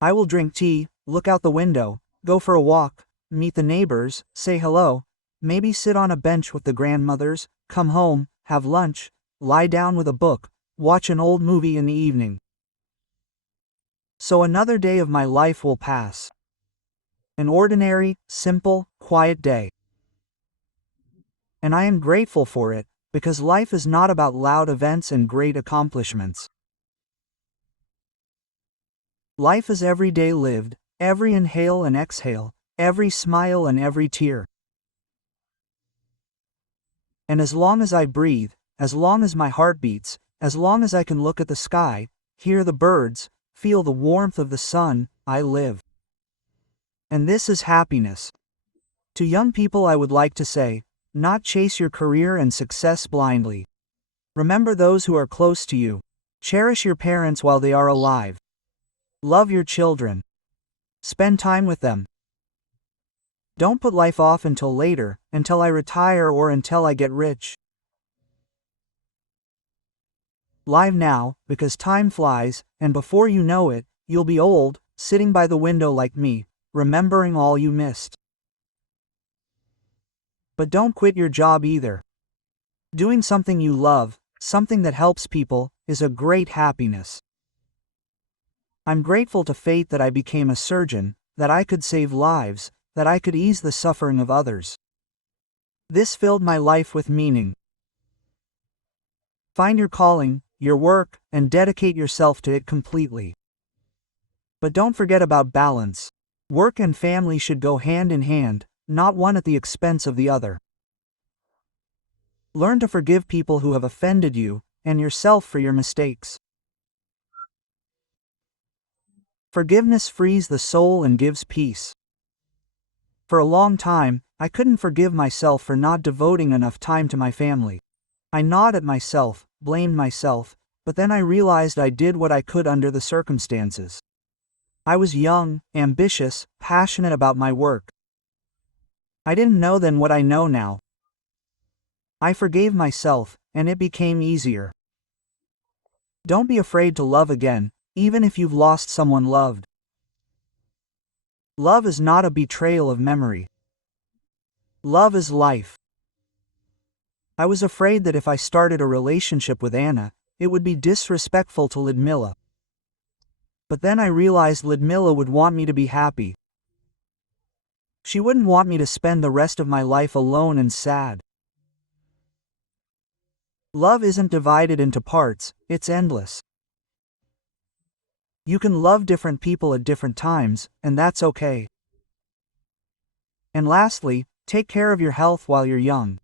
I will drink tea, look out the window, go for a walk, meet the neighbors, say hello, maybe sit on a bench with the grandmothers, come home, have lunch, lie down with a book, watch an old movie in the evening. So another day of my life will pass. An ordinary, simple, quiet day. And I am grateful for it, because life is not about loud events and great accomplishments. Life is every day lived, every inhale and exhale, every smile and every tear. And as long as I breathe, as long as my heart beats, as long as I can look at the sky, hear the birds, feel the warmth of the sun, I live. And this is happiness. To young people I would like to say, not chase your career and success blindly. Remember those who are close to you. Cherish your parents while they are alive. Love your children. Spend time with them. Don't put life off until later, until I retire or until I get rich. Live now, because time flies, and before you know it, you'll be old, sitting by the window like me, remembering all you missed. But don't quit your job either. Doing something you love, something that helps people, is a great happiness. I'm grateful to fate that I became a surgeon, that I could save lives, that I could ease the suffering of others. This filled my life with meaning. Find your calling, your work, and dedicate yourself to it completely. But don't forget about balance. Work and family should go hand in hand, not one at the expense of the other. Learn to forgive people who have offended you, and yourself for your mistakes. Forgiveness frees the soul and gives peace. For a long time, I couldn't forgive myself for not devoting enough time to my family. I gnawed at myself, blamed myself, but then I realized I did what I could under the circumstances. I was young, ambitious, passionate about my work. I didn't know then what I know now. I forgave myself, and it became easier. Don't be afraid to love again, even if you've lost someone loved. Love is not a betrayal of memory. Love is life. I was afraid that if I started a relationship with Anna, it would be disrespectful to Ludmilla. But then I realized Ludmilla would want me to be happy. She wouldn't want me to spend the rest of my life alone and sad. Love isn't divided into parts, it's endless. You can love different people at different times, and that's okay. And lastly, take care of your health while you're young.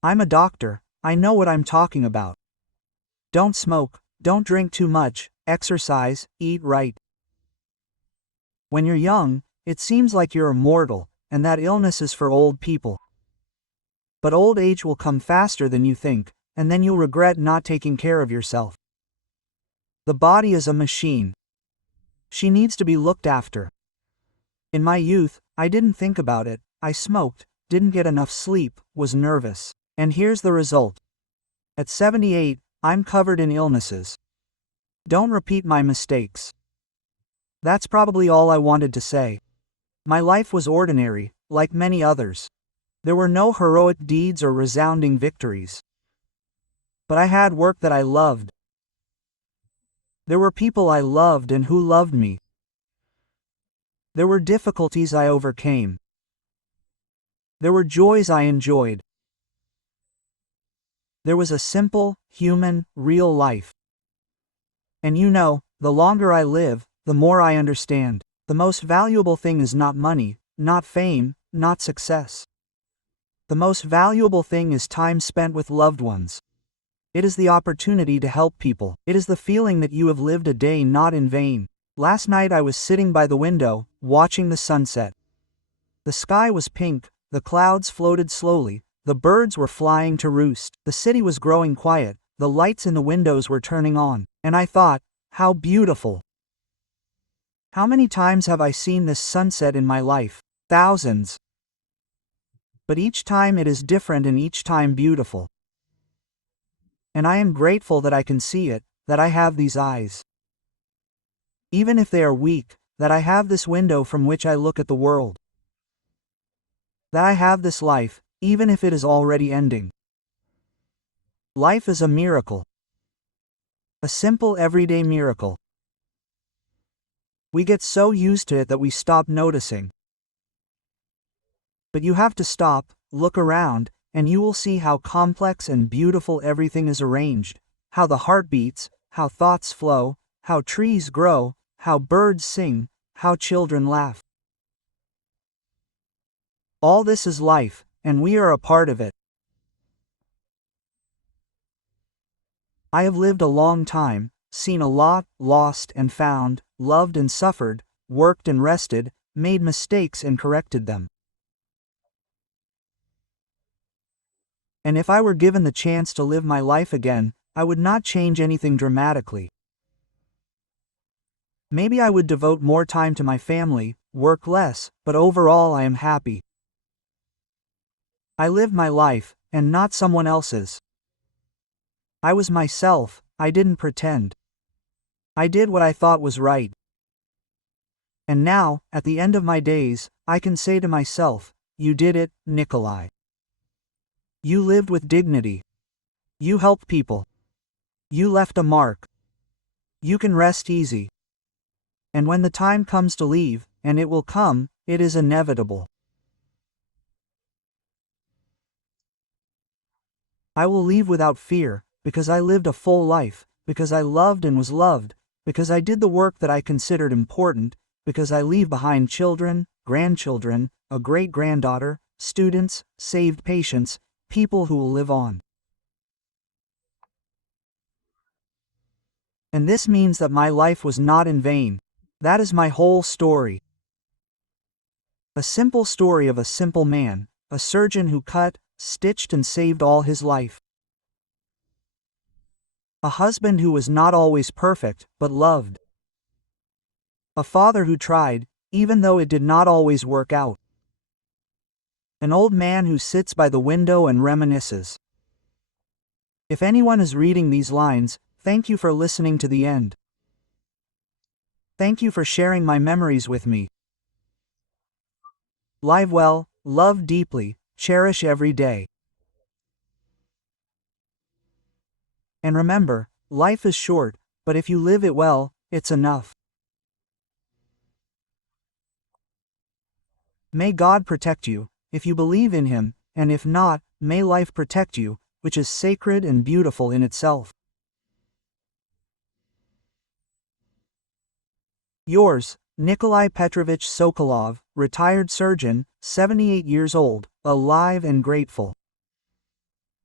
I'm a doctor, I know what I'm talking about. Don't smoke, don't drink too much, exercise, eat right. When you're young, it seems like you're immortal, and that illness is for old people. But old age will come faster than you think, and then you'll regret not taking care of yourself. The body is a machine. She needs to be looked after. In my youth, I didn't think about it, I smoked, didn't get enough sleep, was nervous. And here's the result. At 78, I'm covered in illnesses. Don't repeat my mistakes. That's probably all I wanted to say. My life was ordinary, like many others. There were no heroic deeds or resounding victories. But I had work that I loved. There were people I loved and who loved me. There were difficulties I overcame. There were joys I enjoyed. There was a simple, human, real life. And you know, the longer I live, the more I understand. The most valuable thing is not money, not fame, not success. The most valuable thing is time spent with loved ones. It is the opportunity to help people. It is the feeling that you have lived a day not in vain. Last night I was sitting by the window, watching the sunset. The sky was pink, the clouds floated slowly, the birds were flying to roost, the city was growing quiet, the lights in the windows were turning on, and I thought, how beautiful. How many times have I seen this sunset in my life? Thousands. But each time it is different and each time beautiful. And I am grateful that I can see it, that I have these eyes. Even if they are weak, that I have this window from which I look at the world. That I have this life, even if it is already ending. Life is a miracle. A simple everyday miracle. We get so used to it that we stop noticing. But you have to stop, look around, and you will see how complex and beautiful everything is arranged, how the heart beats, how thoughts flow, how trees grow, how birds sing, how children laugh. All this is life, and we are a part of it. I have lived a long time, seen a lot, lost and found, loved and suffered, worked and rested, made mistakes and corrected them. And if I were given the chance to live my life again, I would not change anything dramatically. Maybe I would devote more time to my family, work less, but overall I am happy. I lived my life, and not someone else's. I was myself, I didn't pretend. I did what I thought was right. And now, at the end of my days, I can say to myself, you did it, Nikolai. You lived with dignity. You helped people. You left a mark. You can rest easy. And when the time comes to leave, and it will come, it is inevitable. I will leave without fear, because I lived a full life, because I loved and was loved, because I did the work that I considered important, because I leave behind children, grandchildren, a great-granddaughter, students, saved patients, people who will live on. And this means that my life was not in vain. That is my whole story. A simple story of a simple man, a surgeon who cut, stitched and saved all his life. A husband who was not always perfect, but loved. A father who tried, even though it did not always work out. An old man who sits by the window and reminisces. If anyone is reading these lines, thank you for listening to the end. Thank you for sharing my memories with me. Live well, love deeply, cherish every day. And remember, life is short, but if you live it well, it's enough. May God protect you, if you believe in Him, and if not, may life protect you, which is sacred and beautiful in itself. Yours, Nikolai Petrovich Sokolov, retired surgeon, 78 years old, alive and grateful.